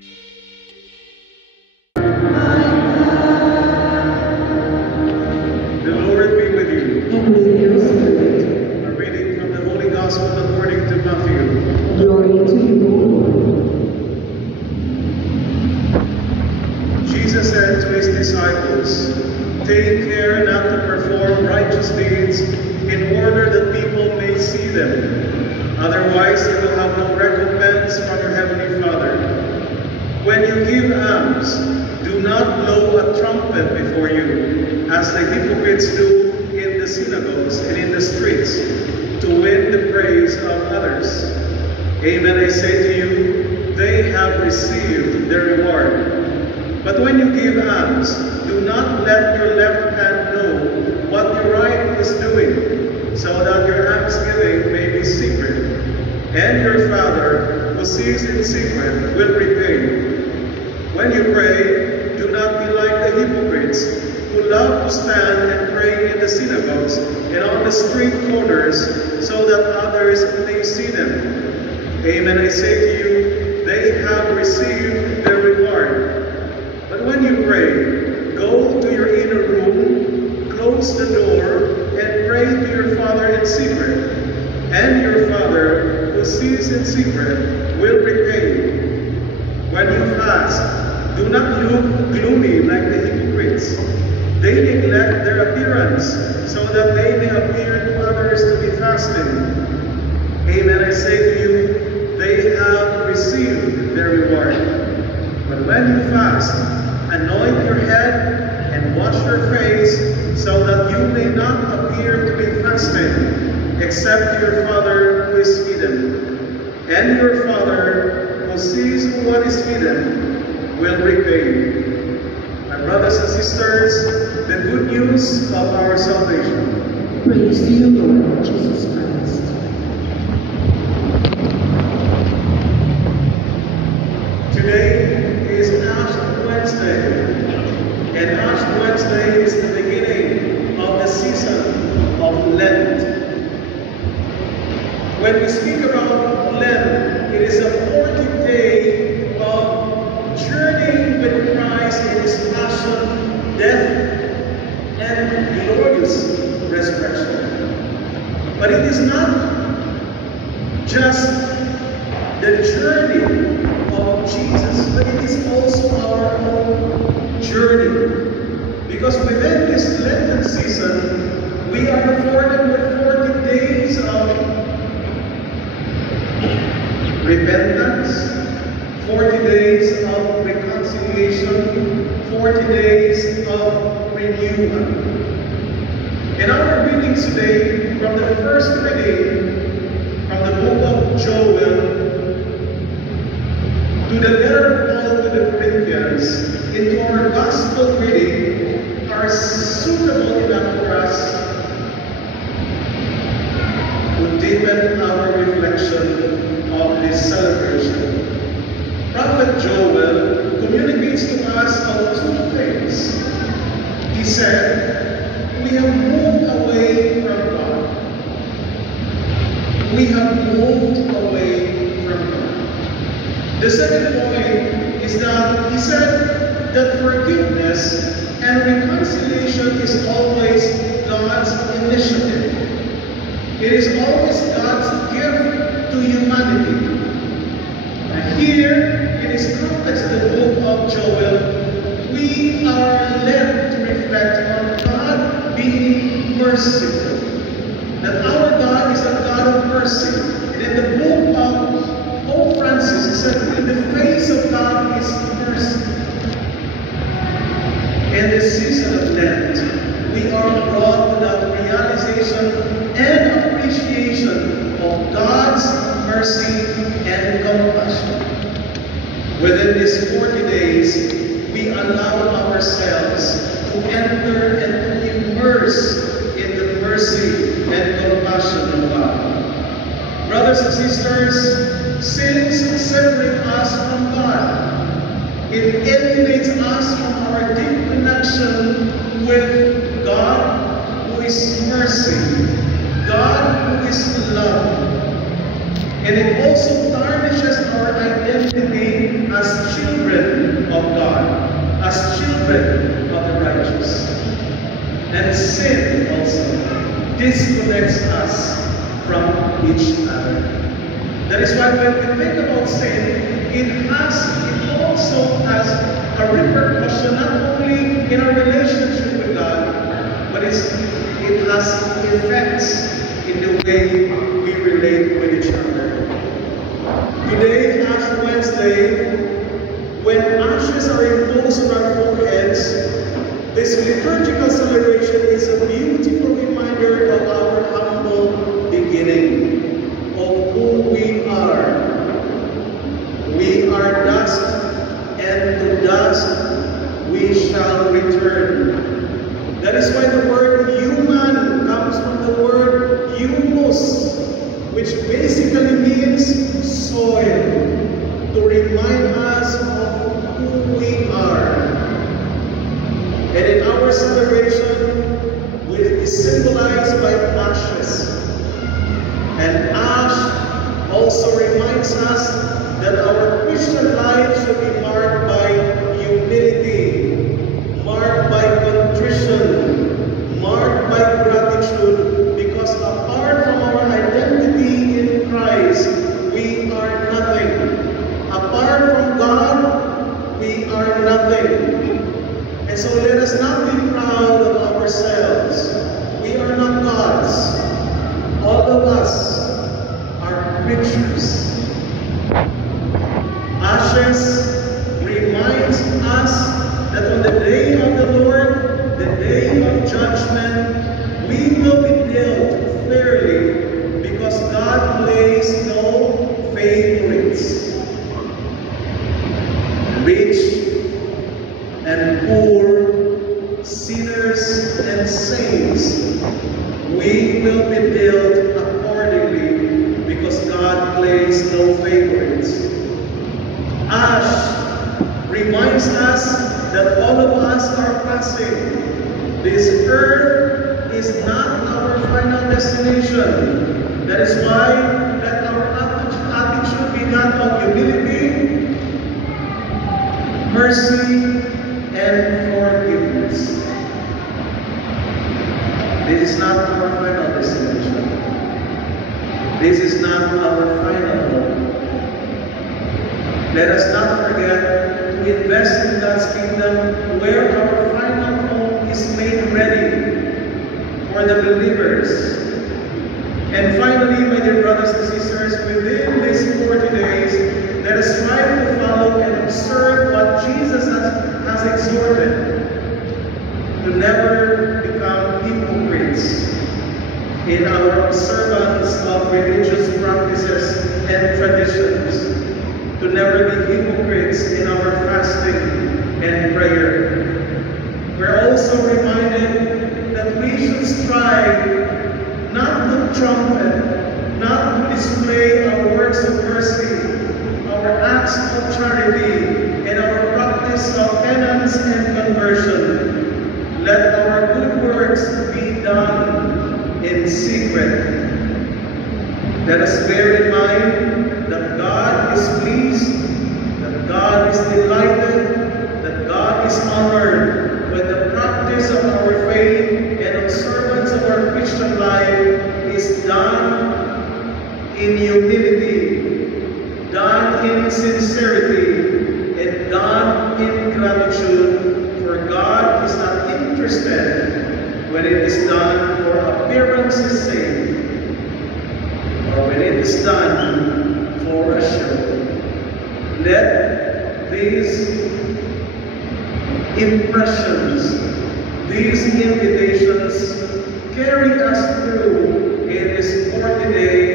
The Lord be with you. And with your spirit. A reading from the Holy Gospel according to Matthew. Glory to you, Lord. Jesus said to his disciples, "Take care not to perform righteous deeds in order that people may see them. Otherwise you will have no recompense from your heavenly Father. When you give alms, do not blow a trumpet before you, as the hypocrites do in the synagogues and in the streets, to win the praise of others. Amen, I say to you, they have received their reward. But when you give alms, do not let your left hand know what your right is doing, so that your almsgiving may be secret. And your Father, who sees in secret, will repay. When you pray, do not be like the hypocrites, who love to stand and pray in the synagogues and on the street corners, so that others may see them. Amen, I say to you, they have received their reward. But when you pray, go to your inner room, close the door, and pray to your Father in secret. And your Father, who sees in secret, will repay you. When you fast, do not look gloomy like the hypocrites. They neglect their appearance, so that they may appear to others to be fasting. Amen, I say to you, they have received their reward. But when you fast, anoint your head and wash your face, so that you may not appear to be fasting, except your Father who is hidden. And your Father, who sees what is hidden, will repay you. My brothers and sisters, the good news of our salvation. Praise to you, Lord Jesus Christ. Today is Ash Wednesday, and Ash Wednesday is the beginning of the season of Lent. When we speak about Lent, it is a 40-day of journeying with Christ in his passion, death, and glorious resurrection. But it is not just the journey of Jesus, but it is also our own journey. Because within this Lenten season, we are afforded with 40 days of repentance, 40 days of reconciliation, 40 days of renewal. In our readings today, from the first reading, from the book of Joel, to the letter of Paul to the Corinthians, into our gospel reading, are suitable enough for us to deepen our reflection of this celebration. Prophet Joel communicates to us of two things. He said, we have moved away from God. We have moved away from God. The second point is that he said that forgiveness and reconciliation is always God's initiative. It is always God's gift to humanity. And here, in this context of the book of Joel, we are led to reflect on God being merciful. That our God is a God of mercy. And in the book of Pope Francis, he said, in the face of God is mercy. In the season of Lent, we are brought to that realization and appreciation of God's mercy and compassion. Within these 40 days, we allow ourselves to enter and to immerse in the mercy and compassion of God. Brothers and sisters, sins separate us from God. It alienates us from our deep connection with God, who is mercy, God who is love. And it also tarnishes our identity as children of God, as children of the righteous. And sin also disconnects us from each other. That is why when we think about sin, it also has a repercussion not only in our relationship with God, but it has effects in the way we relate with each other. Today, Ash Wednesday, when ashes are imposed on our foreheads, this liturgical celebration is a beautiful reminder of our humble beginning, of who we are. We are dust, and to dust we shall return. That is why the word human comes from the word humus, which basically means soil, to remind us of who we are. And in our celebration, it is symbolized by ashes. And ash also reminds us that our Christian life should be marked by humility, marked by contrition, marked by gratitude, because apart from our identity in Christ, we are nothing. Apart from God, we are nothing. And so let us not be proud of ourselves. We are not gods. All of us are creatures. Ashes reminds us that on the day of the Lord, the day of judgment, we will be dealt fairly because God plays no favorites. Rich and poor, sinners and saints, we will be dealt accordingly because God plays no favorites. Ash reminds us that all of us are passing. This earth is not our final destination. That is why let our attitude be that of humility, mercy, and forgiveness. This is not our final destination. This is not our final home. Let us not forget to invest in God's kingdom where our final home is made ready for the believers. And finally, my dear brothers and sisters, within these 40 days, let us strive to follow and observe what Jesus has exhorted, to never become hypocrites in our observance of religious practices and traditions, to never be hypocrites in our fasting and prayer. We're also reminded that we should strive not to trumpet, not to display our works of mercy, our acts of charity, and our practice of penance and conversion. Let our good works be done in secret. Let us bear in mind that God is pleased, that God is delighted, that God is honored when the practice of our faith and observance of our Christian life is done in humility, done in sincerity, and done in gratitude, for God is not interested when it is done for appearance's sake, or when it is done for a show. Let these impressions, these invitations carry us through in this 40 days